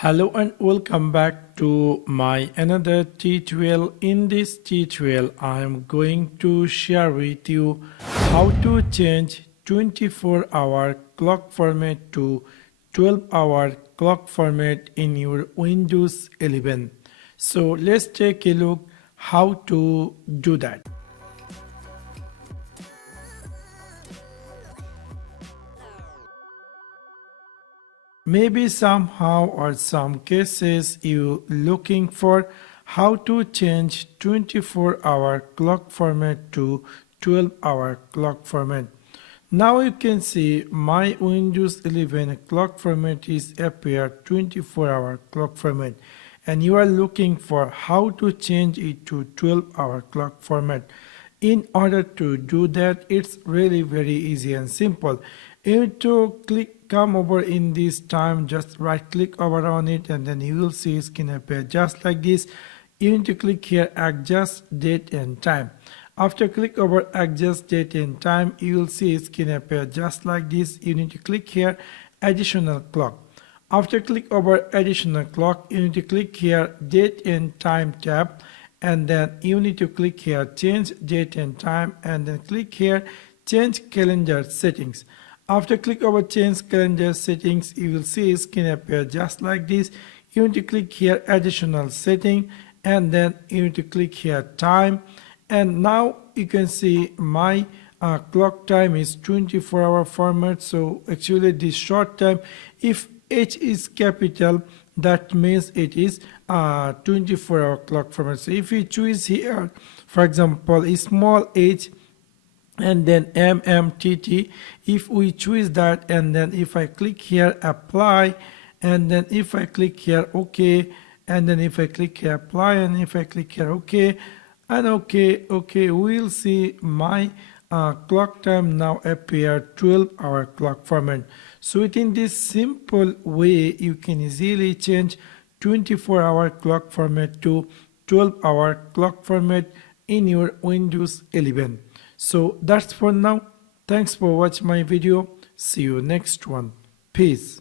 Hello and welcome back to my another tutorial. In this tutorial I am going to share with you how to change 24-hour clock format to 12-hour clock format in your Windows 11. So let's take a look how to do that. Maybe somehow or some cases you looking for how to change 24-hour clock format to 12-hour clock format. Now you can see my Windows 11 clock format is appear 24-hour clock format, and you are looking for how to change it to 12-hour clock format. In order to do that, it's really very easy and simple. You need to come over in this time, just right click over on it, and then you will see screen appear just like this. You need to click here adjust date and time. After click over adjust date and time, you will see screen appear just like this. You need to click here additional clock. After click over additional clock, you need to click here date and time tab, and then you need to click here change date and time, and then click here change calendar settings. After click over change calendar settings, you will see screen appear just like this. You need to click here additional setting, and then you need to click here time, and now you can see my clock time is 24-hour format. So actually this short time, if H is capital, that means it is 24-hour clock format. So if you choose here, for example, a small h and then MMTT, if we choose that, and then if I click here apply, and then if I click here OK, and then if I click here apply, and if I click here OK and OK, we'll see my clock time now appear 12-hour clock format. So within this simple way, you can easily change 24-hour clock format to 12-hour clock format in your Windows 11. So that's for now. Thanks for watching my video. See you next one. Peace.